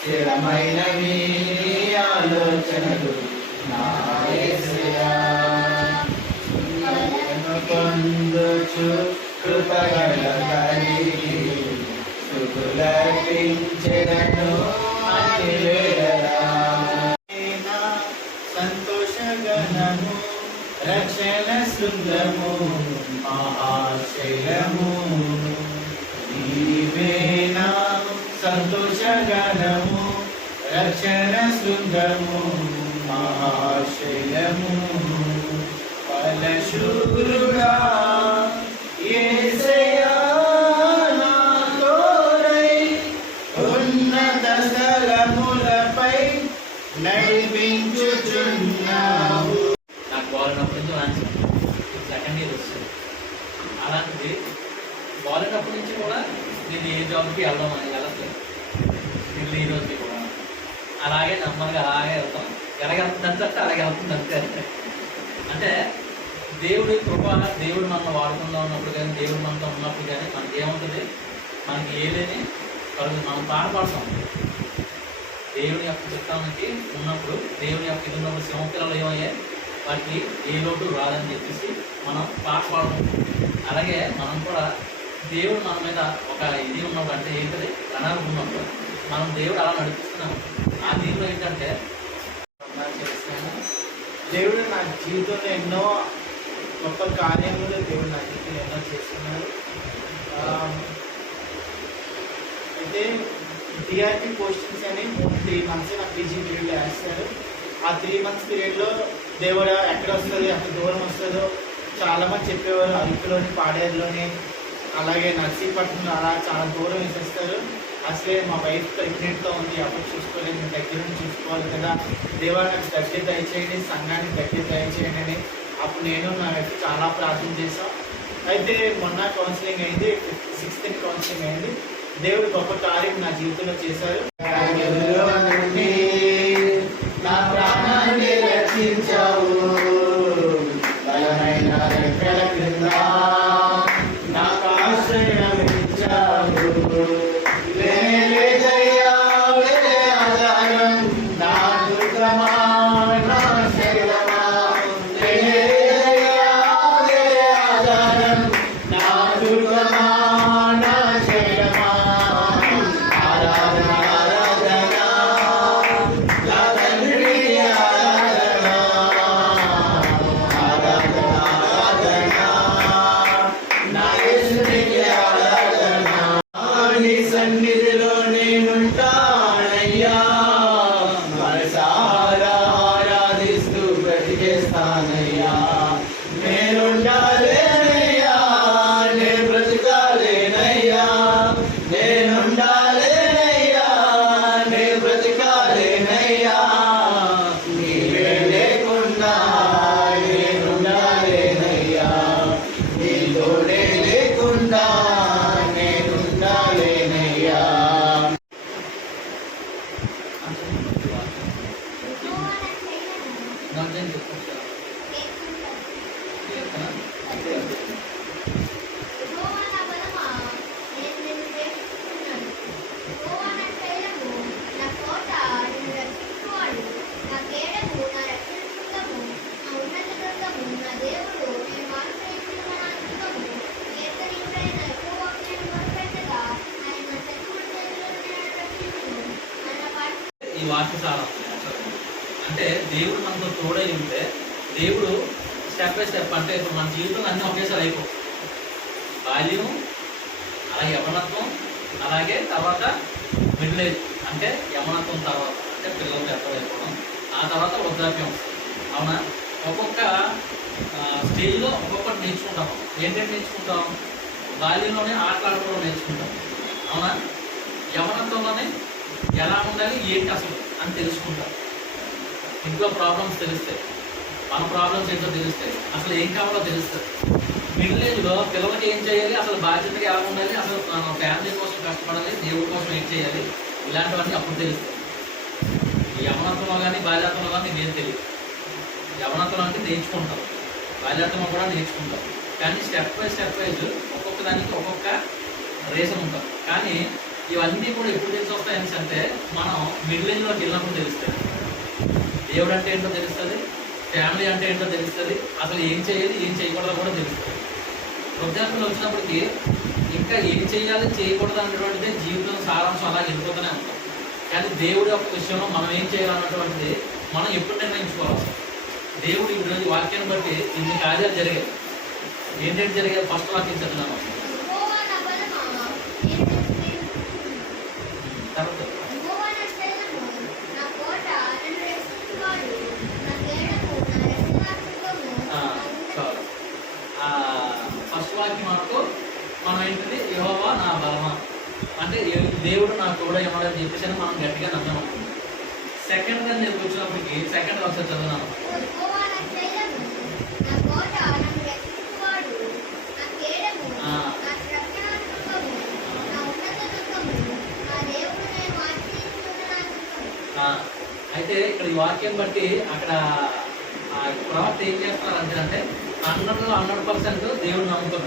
స్థిరమైనవి ఆలోచనలు నా యేసయ్యా పొందుచు కృపగల కలిగి స్తుతులర్పించెదను అన్ని వేళలా సంతోషగణము రక్షణ శృంగము మహాశైలము నీవేనా సంతోషగణము రక్షణ శృంగము మహాశైలము ఫలశూరుడా యేసయ్యా నా తోడై ఉన్నత స్థలములపై నడిపించుచున్నావు. నాకు బాగున్నప్పటి నుంచి ఆన్సర్ సెకండ్ ఇయర్ వస్తుంది. అలాంటిది బాగున్నప్పటి నుంచి కూడా నేను ఏ జాబ్కి వెళ్దామని వెళ్ళట్లేదు. నేను ఈ రోజుకి కూడా అలాగే నమ్మల్గా అలాగే వెళ్తాం. ఎలాగెళ్తుందంటే అలాగే వెళ్తుంది అంతే. అంటే దేవుడి కృప, దేవుడు మనం వాడుకుంటూ ఉన్నప్పుడు కానీ, దేవుడు మనతో ఉన్నప్పుడు కానీ మనకి ఏముంటుంది, మనకి ఏదేని కలుగు. మనం పాట పాడతాం. దేవుని యొక్క చిత్తానికి ఉన్నప్పుడు, దేవుని యొక్క ఇది ఉన్నప్పుడు సింహ పిల్లలు ఏమయ్యాయి, వాటికి ఏ లోటు రాదని చెప్పేసి మనం పాట పాడతాం. అలాగే మనం కూడా దేవుడు మన మీద ఒక ఇది ఉన్నప్పుడు, అంటే ఏంటది ప్రణాళిక ఉన్నప్పుడు మనం దేవుడు అలా నడిపిస్తున్నాం. ఆ దీంట్లో ఏంటంటే దేవుడు నా జీవితంలో ఎన్నో గొప్ప కార్యములు దేవుడు నా జీవితంలో ఎన్నో చేస్తున్నారు. అయితే టీఆర్పీ పోస్టింగ్స్ అని 3 months నా పీజీ పీరియడ్లో వేస్తారు. ఆ 3 months పీరియడ్లో దేవుడు ఎక్కడ వస్తుంది, ఎంత దూరం వస్తుందో చాలామంది చెప్పేవారు. అరకులోని, పాడేరులోని, అలాగే నర్సీపట్నంలో అలా చాలా దూరం వేసేస్తారు. అసలే మా వైఫ్ ప్రెగ్నెంట్తో ఉంది, అప్పుడు చూసుకోలేదు, మీ దగ్గర నుంచి చూసుకోవాలి కదా, దేవా నాకు దగ్గర దయచేయండి, సంఘానికి దగ్గర దయచేయండి అని అప్పుడు నేను నా వైఫ్ చాలా ప్రార్థన చేశాం. అయితే మొన్న కౌన్సిలింగ్ అయింది, 6th కౌన్సిలింగ్ అయింది. దేవుడు గొప్ప కార్యం నా జీవితంలో చేశారు. నా ప్రాణాన్ని రక్షించావు, బలమైన రెక్కల క్రింద నాకు ఆశ్రయం ఇచ్చావు. సన్నిధిలో నేనుంటానయ్యా, మనసారా ఆరాధిస్తూ బ్రతికేస్తానయ్యా. నేనుండాలేనయ్యా, నేను బ్రతికాలేనయ్యా, నేనుండాలేనయ్యా, నేను బ్రతికాలేనయ్యా. నీవే లేకుండా నేనుండాలేనయ్యా, నీతోనే లేకుండా ఈ వాక్య చాలా అంటే దేవుడు మనతో తోడై ఉంటే దేవుడు స్టెప్ బై స్టెప్, అంటే ఇప్పుడు మన జీవితంలో అన్నీ ఒకేసారి అయిపో, బాల్యం, అలాగే యవనత్వం, అలాగే తర్వాత మిడిల్ ఏజ్, అంటే యవనత్వం తర్వాత అంటే పిల్లలు పెద్దలు అయిపోవడం, ఆ తర్వాత వృద్ధాప్యం వస్తుంది. అవునా? ఒక్కొక్క స్టేజ్లో ఒక్కొక్కటి నేర్చుకుంటాం. ఏంటంటే నేర్చుకుంటాం, బాల్యంలోనే ఆటలాడుకోవడం నేర్చుకుంటాం, అవునా? యవనంలోనే ఎలా ఉండాలి ఏంటి అసలు అని తెలుసుకుంటాం. ఇంట్లో ప్రాబ్లమ్స్ తెలుస్తాయి, మన ప్రాబ్లమ్స్ ఏంటో తెలుస్తాయి, అసలు ఏం కావాలో తెలుస్తుంది. మిడిల్ ఏజ్లో పిల్లలకి ఏం చేయాలి, అసలు బాధ్యతగా ఎలా ఉండాలి, అసలు మనం ఫ్యామిలీ కోసం కష్టపడాలి, దేవుడి కోసం ఏం చేయాలి, ఇలాంటివన్నీ అప్పుడు తెలుస్తాయి. ఈ యవనత్వంలో కానీ బాల్యత్వంలో కానీ నేను తెలియదు. యవనత్వం అంటే నేర్చుకుంటాం, బాల్యత్వం కూడా నేర్చుకుంటాం. కానీ స్టెప్ బై వైజ్ ఒక్కొక్క దానికి ఒక్కొక్క రీజన్ ఉంటాం. కానీ ఇవన్నీ కూడా ఎప్పుడు తెలిసి వస్తాయని అంటే మనం మిడిల్ ఏజ్లోకి వెళ్ళినప్పుడు తెలుస్తుంది. దేవుడు అంటే ఏంటో తెలుస్తుంది, ఫ్యామిలీ అంటే ఏంటో తెలుస్తుంది, అసలు ఏం చేయాలి ఏం చేయకూడదో కూడా తెలుస్తుంది. వృద్ధాప్యంలో వచ్చినప్పటికీ ఇంకా ఏం చేయాలి చేయకూడదు అన్నటువంటిది జీవితం సారాంశం అలా వెళ్ళిపోతూనే ఉంటాం. కానీ దేవుడి యొక్క విషయంలో మనం ఏం చేయాలన్నటువంటిది మనం ఎప్పుడు నిర్ణయించుకోవాలి. దేవుడు ఈరోజు వాక్యాన్ని బట్టి ఇన్ని కార్యాలు జరిగాయి. ఏంటంటే జరిగాయి, ఫస్ట్ వాక్యం చదివినాము. తర్వాత చాలు. ఫస్ట్ వాక్యం మనకు మనం ఏంటిది, యెహోవా నా బలమా అంటే దేవుడు నా తోడై ఉన్నాడని చెప్పేసి మనం గట్టిగా నమ్మాము. సెకండ్ దాన్ని నేను వచ్చినప్పటికి సెకండ్ ఒకసారి చదివినాము. అయితే ఇక్కడ ఈ వాక్యం బట్టి అక్కడ ప్రవక్త ఏం చేస్తున్నారంటే 100% దేవుడు నమ్ముతున్నారు.